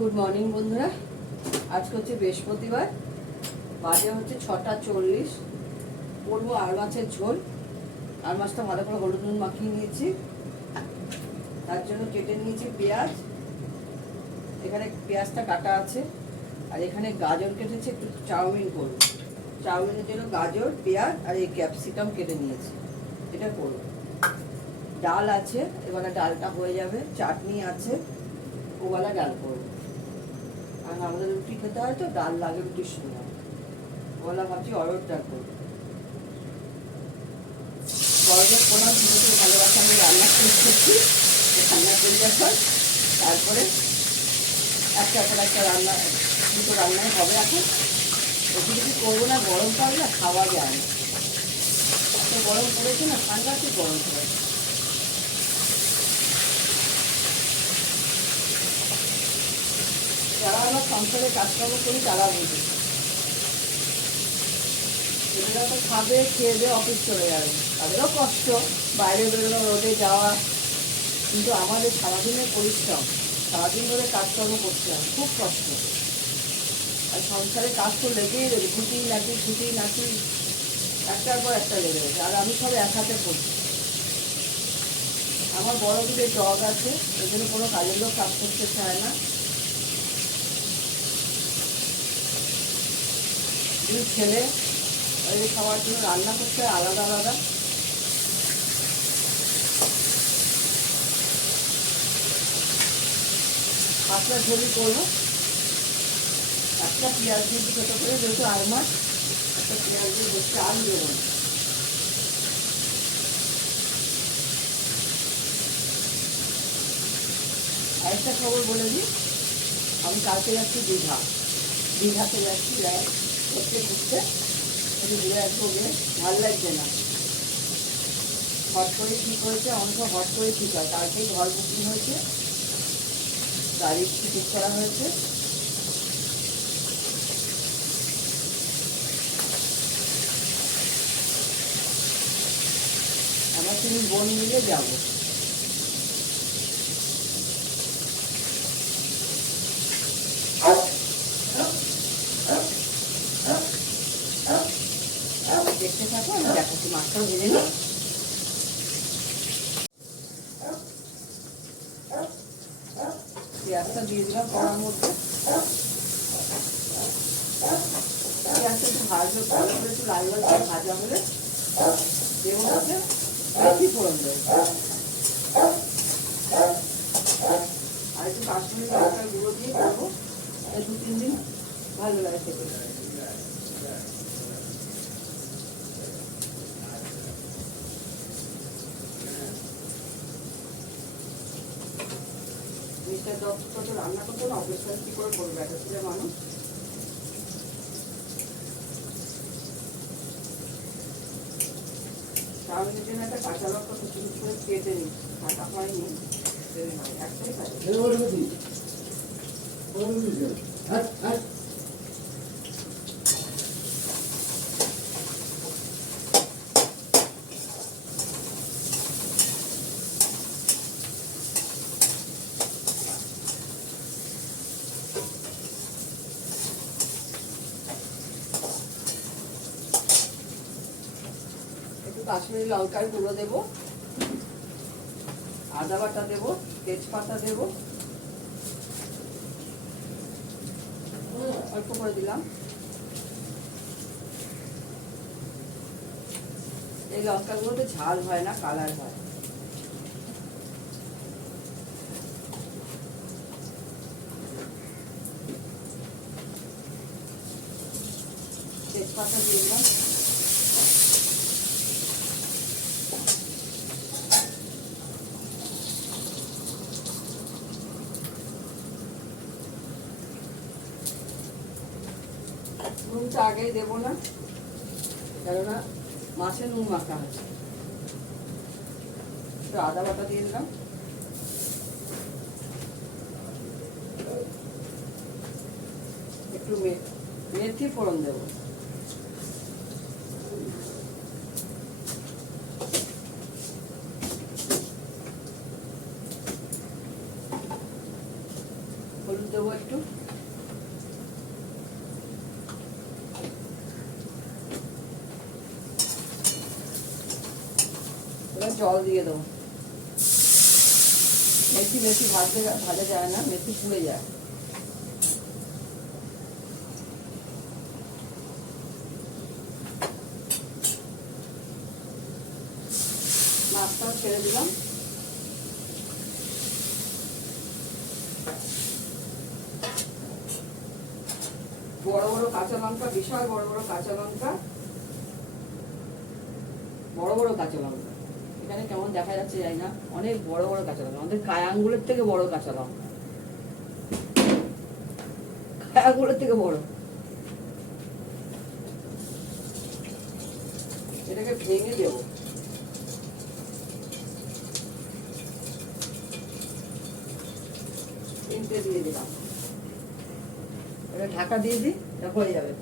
Good morning বন্ধুরা। আজকে হচ্ছে বৃহস্পতিবার, বাজে হচ্ছে 6টা 40। করবো আর মাছের ঝোল। আর মাছটা ভালো করে হলুদ নুন মাখিয়ে নিয়েছি, তার জন্য কেটে নিয়েছি পেঁয়াজ। এখানে পেঁয়াজটা কাটা আছে, আর এখানে গাজর কেটেছি, একটু চাউমিন করবো। চাউমিনের জন্য গাজর, পেঁয়াজ আর এই ক্যাপসিকাম কেটে নিয়েছি, এটা করবো। ডাল আছে, এবারে ডালটা হয়ে যাবে। চাটনি আছে, ওবেলা ডাল করবো। আর আমাদের রুটি খেতে হয় তো, ডাল লাগে রুটির সঙ্গে। ওবেলা ভাবছি অরহর ডাল করবো। বড়দের কোনো জিনিসকে ভালোবাসা, আমি রান্না করছি, রান্না করে যখন তারপরে একটা পর একটা রান্না, দুটো রান্নাই হবে। এখন বেশি কিছু করবো না, গরম পড়ে না, খাওয়া যায় না। এত গরম পড়েছে না, ঠান্ডা কি গরম পড়েছে। যারা আমরা সংসারে কাজকর্ম করি তারা বুঝি, ছেলেরা তো খাবে, খেয়ে দিয়ে অফিস চলে যাবে, তাদেরও কষ্ট, বাইরে বেরোনো, রোদে যাওয়া। কিন্তু আমাদের সারাদিনের পরিশ্রম, সারাদিন ধরে কাজকর্ম করতে হয়, খুব কষ্ট। আর সংসারে কাজ তো লেগেই রয়েছে, খুঁটি নাটি একটার পর একটা লেগে রয়েছে। আর আমি সব এক হাতে করছি। আমার বড় দুটো ডগ আছে, ওই জন্য কোনো কাজের লোক কাজ করতে চায় না। দুই ছেলে, ওই খাওয়ার জন্য রান্না করতে হয় আলাদা আলাদা। পাতলা ঝোলই করবো। একটা পেঁয়াজ দিয়েছি ছোটো করে, যেহেতু আর মাছ, একটা পেঁয়াজ দিয়ে বসতে আলু দেবো না। আরেকটা খবর বলে দিই, আমি কালকে যাচ্ছি দীঘাতে যাচ্ছি, করতে ঘুরতে। একটু ঘুরে আসবো, গিয়ে ভালো লাগছে না। হট করে ঠিক হয়েছে, অনেক হট করে ঠিক হয়। কালকেই ঘর বুকিং হয়েছে, গাড়ি ঠিক করা হয়েছে। আমরা 3 বোন মিলে যাবো। দেখতে থাকো, আমি দেখাচ্ছি। মাছটাও ভেজে নিই। পেঁয়াজটা দিয়ে দিলাম কড়ার মধ্যে। পেঁয়াজটা একটু ভাজা, ভালো করে একটু লাল লাল করে ভাজা হলে দেবো হচ্ছে মেথি ফোড়ন দেবো। আর একটু কাশ্মীরি লঙ্কার গুঁড়ো দিয়ে করবো। 2-3 দিন ভালো লাগে খেতে। মিস্টার দত্ত তো রান্না করতে না, অপরিষ্কার কি করে করবে একটা ছেলে মানুষ। চাউমিনের জন্য একটা কাঁচা লঙ্কা কুচি কুচি করে কেটে নিই, কাটা হয়নি, একটাই কাটে। কাশ্মীরি লঙ্কার গুঁড়ো দেবো, আদা বাটা দেবো, তেজপাতা দেবো, অল্প করে দিলাম। এই লঙ্কাগুলোতে ঝাল হয় না, কালার হয়। তেজপাতা দিয়ে দিলাম। নুনটা আগেই দেবো না, কেননা মাছে নুন মাখা আছে। একটু আদা বাটা দিয়ে দিলাম, একটু মেথি ফোড়ন দেবো। হলুদ হলুদ দেবো একটু, এবার জল দিয়ে দেবো। মেথি বেশি ভাজা যায় না, মেথি পুড়ে যায়। মাছটা ছেড়ে দিলাম। বড় বড় কাঁচা লঙ্কা, বিশাল বড় বড় কাঁচা লঙ্কা, বড় বড় কাঁচা লঙ্কা, এখানে কেমন দেখা যাচ্ছে জানি না, অনেক বড় বড় কাঁচা লঙ্কা, আমাদের কায়া আঙ্গুলের থেকে বড় কাঁচা লঙ্কা, কায়া আঙ্গুলের থেকে বড়। এটাকে ভেঙে দেবো। তিনটে দিয়ে দিলাম, এটা ঢাকা দিয়ে দিই, এটা হয়ে যাবে।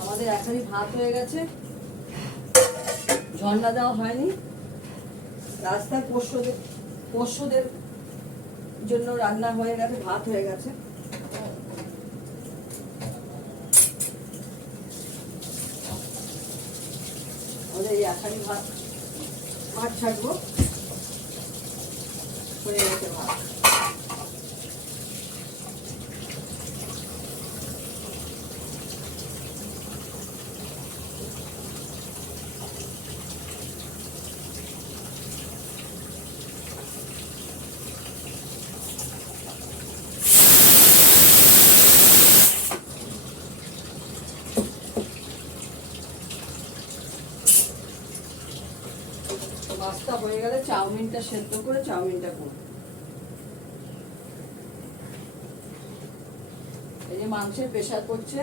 আমাদের এখনই ভাত হয়ে গেছে, ঝর্ণা দেওয়া হয়নি। রাস্তায় পোষ্যদের জন্য রান্না হয়ে গেছে, ভাত হয়ে গেছে। আমাদের এই এখনই ভাত ছাড়বো, হয়ে গেছে ভাত। মাছটা হয়ে গেলে চাউমিনটা সেদ্ধ করে চাউমিনটা করব। এই যে মাংসের প্রেসার করছে,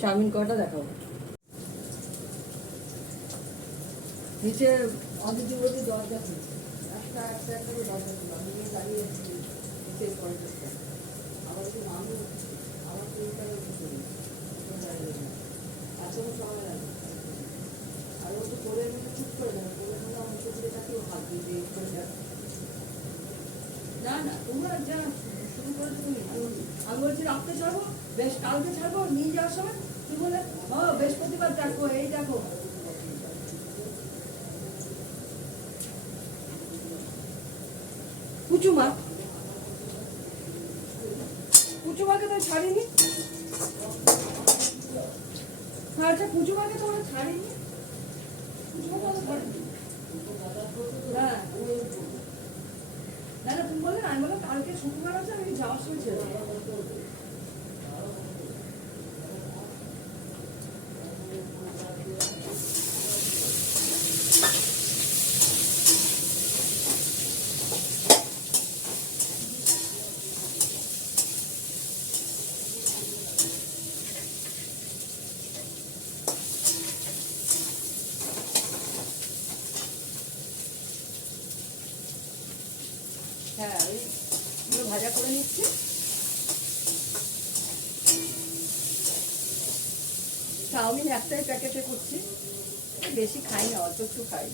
চাউমিন কটা দেখাবো। নিচে অতিথি দরজা খুলে একটা একটা একটা করে দরজা খুলে আমি দাঁড়িয়ে নিচে পরে আবার একটু মানুষ আবার তিনটার এত সময় লাগে। আর ও তো করে নিতে চুপ করে যাবে, করে নিলে আমি চোখে তাকেও হাত দিয়ে করে যাবে। না না তোমরা যা শুরু করেছো তুমি, আমি বলছি রাখতে ছাড়বো, বেশ কালকে ছাড়বো, নিয়ে যাওয়ার সময় তুই বলে বৃহস্পতিবার দেখো, এই দেখো পুচুমাকে তো ছাড়িনি। আচ্ছা পুচুমাকে তো ছাড়িনি, হ্যাঁ না না তুমি বললে, আমি বললাম কালকে শুক্রবার আছে, আমি যাওয়ার সময় ছেড়ে হ্যাঁ ওইগুলো ভাজা করে নিচ্ছি। চাউমিন একটাই প্যাকেটে করছি, বেশি খাই না, অল্প একটু খাই,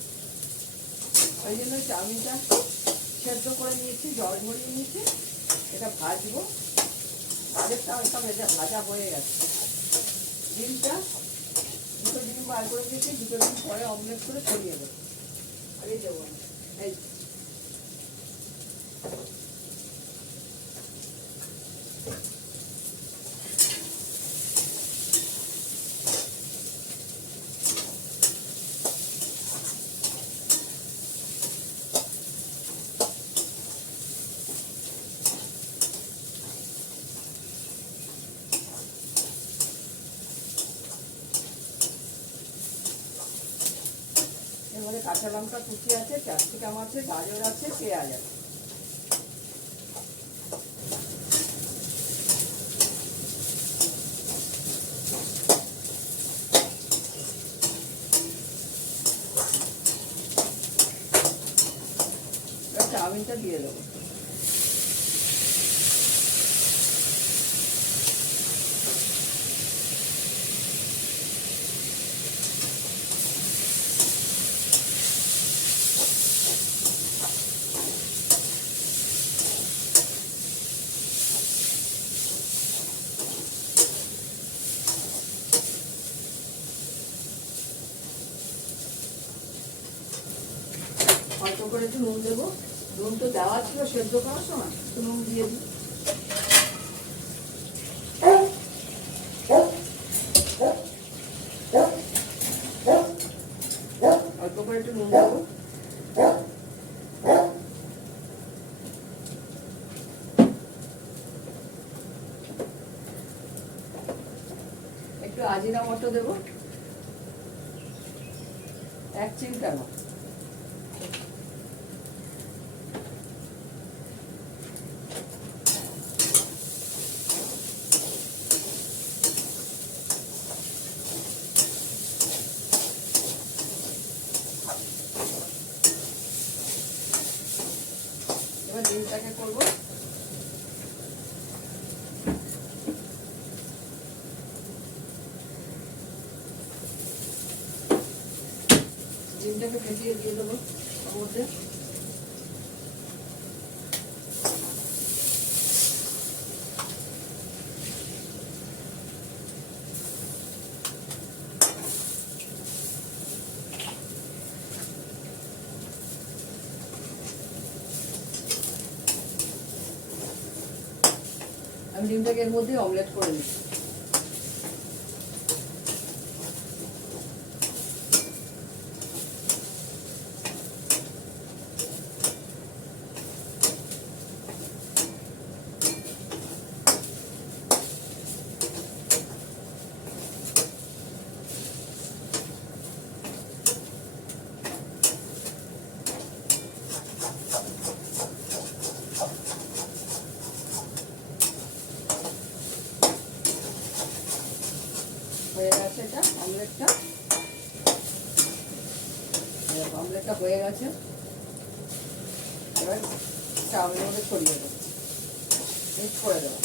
ওই জন্য চাউমিনটা সেদ্ধ করে নিয়েছি, জল ভরিয়ে নিয়েছি। এটা ভাজবো, বাজারটা সব এটা ভাজা হয়ে গেছে। ডিমটা দুটো ডিম বার করে দিয়েছি, দুটো ডিম পরে অমলেট করে ছড়িয়ে দেবো। আর এই দেবো এই কাঁচা লঙ্কা কুচি আছে, ক্যাপসিকাম আছে, গাজর আছে, পেঁয়াজ আছে। চাউমিনটা দিয়ে দেবো। অল্প করে একটু নুন দেবো, নুন তো দেওয়া ছিল সেদ্ধ করার সময়, একটু নুন দিয়ে দিই। অল্প করে একটু নুন দেবো। একটু আজিনা মতো দেবো, 1 চিমটা না। এবার ডিমটাকে করবো। ডিমটাকে ফেটিয়ে দিয়ে দেবো ওর মধ্যে। আমি ডিমটাকে এর মধ্যে অমলেট করে নিচ্ছি। হয়ে গেছে এটা অমলেটটা, অমলেটটা হয়ে গেছে। এবার চাউমিনের মধ্যে ছড়িয়ে দেবো, মিক্স করে দেবো।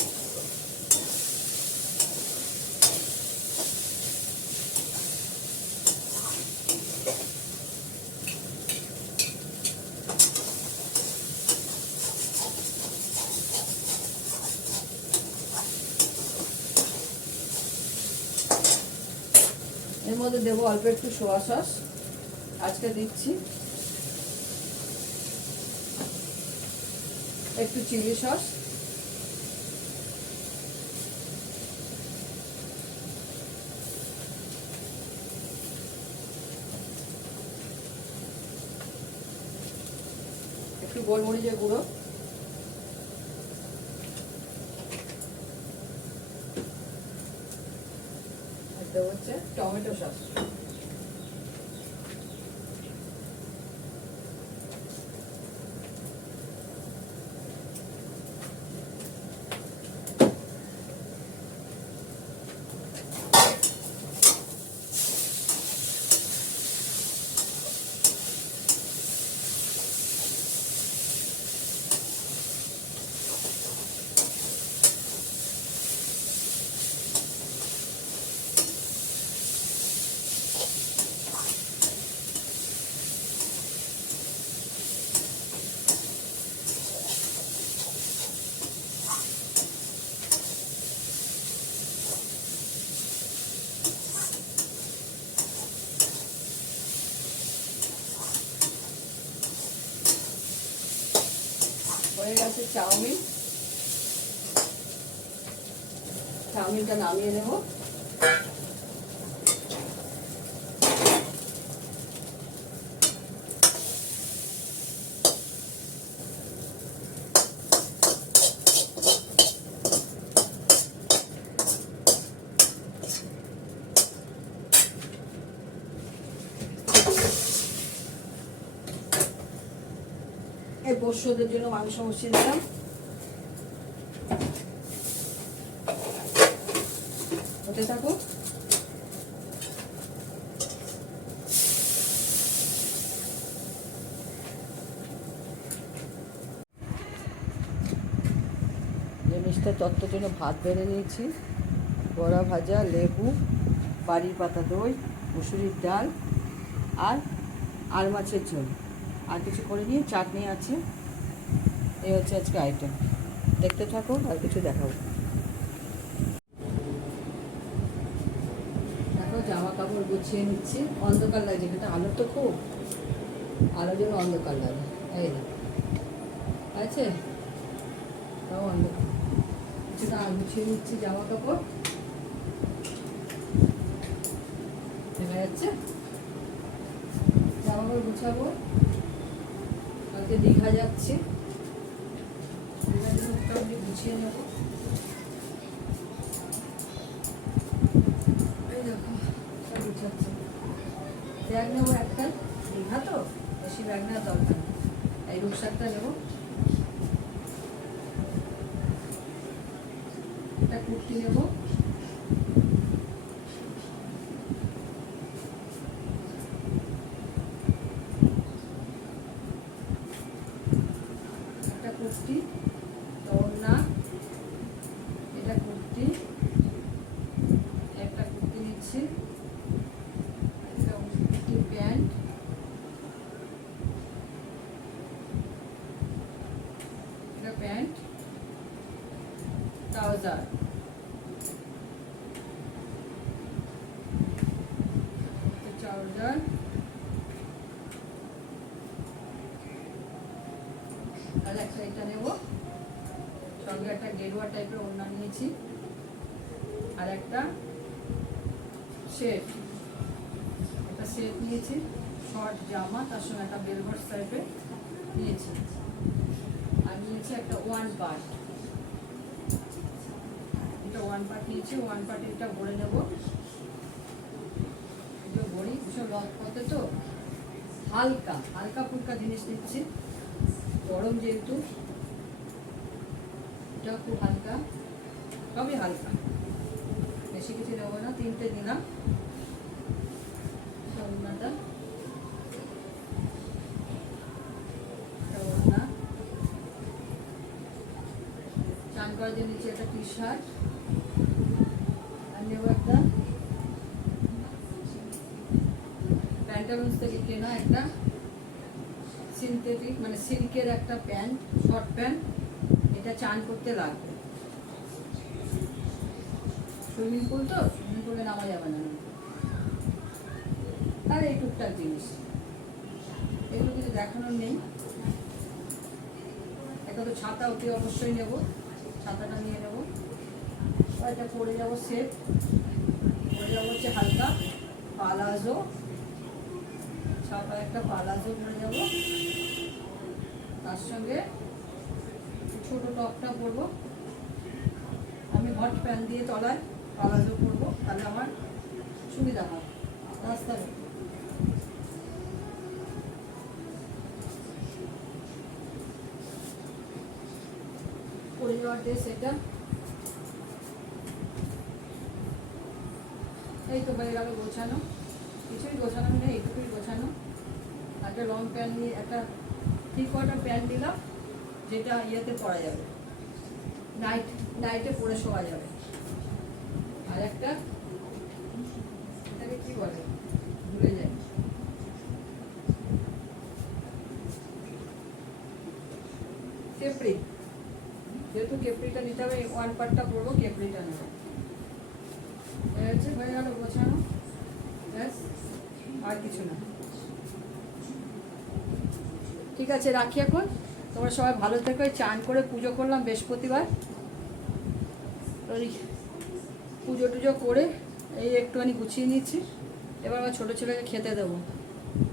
এর মধ্যে দেবো অল্প একটু সোয়া সস, আজকে দিচ্ছি। একটু চিলি সস, একটু গোলমরিচের গুঁড়ো, এটা হচ্ছে টমেটো সস। হয়ে গেছে চাউমিন, চাউমিনটা নামিয়ে নেব। এই পোষ্যদের জন্য মাংস বসিয়ে দিলাম, হতে থাকুক। মাছের তত্ত্বের জন্য ভাত বেড়ে নিয়েছি, বড়া ভাজা, লেবু, বাড়ির পাতা দই, মুসুরির ডাল আর মাছের ঝোল। আর কিছু করে নিয়ে চাটনি আছে। এই হচ্ছে আজকে আইটেম। দেখতে থাকো, আর কিছু দেখাবো। দেখো জামা কাপড় গুছিয়ে নিচ্ছি। অন্ধকার লাগছে, কিন্তু আলো তো খুব, আলোর জন্য অন্ধকার লাগে। এই আছে তাও অন্ধকার। কিছুটা গুছিয়ে নিচ্ছি জামা কাপড়। দেখা যাচ্ছে জামা কাপড় গুছাবো। কালকে দীঘা যাচ্ছি, মোটামুটি গুছিয়ে নেবো। এই দেখো সব গুছাচ্ছি। ব্যাগ নেবো একটা, দীঘা তো বেশি ব্যাগ নেওয়ার দরকার নেই। এই রুকসাকটা নেবো। একটা কুর্তি নেবো, একটা কুর্তি, ওড়না, এটা কুর্তি, একটা কুর্তি নিচ্ছি, একটা কুর্তি প্যান্ট, এটা প্যান্ট, ট্রাউজার, ট্রাউজার, আর একটা এটা নেবো। সঙ্গে একটা গেরুয়া টাইপের ওড়না নিয়েছি, আর একটা সেট, একটা সেট নিয়েছি, শর্ট জামা, তার সঙ্গে একটা বেলভট টাইপের নিয়েছি। আর নিয়েছি একটা ওয়ান পার্ট, এটা ওয়ান পার্ট নিয়েছি। ওয়ান পার্ট এটা ভরে নেবো। এটা ভরি, ভীষণ লক পথে তো হালকা হালকা ফুলকা জিনিস নিচ্ছি, গরম যেহেতু। এটা খুব হালকা, সবই হালকা, বেশি কিছু নেবো না। 3টে দিলাম। ওড়নাটা, ওড়না, চান করার জন্য নিচে একটা টি শার্ট, আর নেবো একটা প্যান্টালুন্স থেকে কেনা একটা সিনথেটিক মানে সিল্কের একটা প্যান্ট, শর্ট প্যান্ট। এটা চান করতে লাগবে। সুইমিং পুল তো, সুইমিং পুলে নামা যাবে না। আর এই টুকটাক জিনিস, এগুলো কিছু দেখানোর নেই। একটা তো ছাতা অতি অবশ্যই নেব, ছাতাটা নিয়ে নেব। এটা পরে যাবো সেট, পরে যাবো হচ্ছে হালকা পালাজো, ছাপা একটা পালাজো পরে যাবো। তার সঙ্গে ছোট টপটা পরবো। আমি হট প্যান্ট দিয়ে তলায় পালাজো পরবো, তাহলে আমার সুবিধা হয় রাস্তায়। পরে যাওয়ার ড্রেস এটা। এই তো হয়ে গেল গোছানো, কিছুই গোছানো নেই, এইটুকুই গোছানো। একটা লং প্যান্ট নিয়ে, একটা 3/4 প্যান্ট নিলাম, যেটা ইয়েতে পরা যাবে, নাইটে পরে শোয়া যাবে। আর একটা, এটাকে কি বলে ভুলে যাই, কেপড়ি, যেহেতু কেপড়িটা নিতে হবে, ওয়ান পার্টটা পরবো, কেপড়িটা নেবো। হচ্ছে হয়ে গেল গোছানো, ব্যাস আর কিছু না। ঠিক আছে, রাখি এখন। তোমরা সবাই ভালো থেকো। চান করে পুজো করলাম বৃহস্পতিবার, ওই পুজো টুজো করে এই একটুখানি গুছিয়ে নিচ্ছি। এবার আমার ছোটো ছেলেকে খেতে দেবো,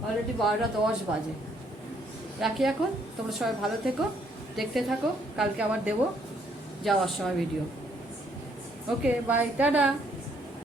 অলরেডি 12টা 10 বাজে। রাখি এখন, তোমরা সবাই ভালো থেকো, দেখতে থাকো। কালকে আবার দেবো যাওয়ার সময় ভিডিও। Okay, by, tata.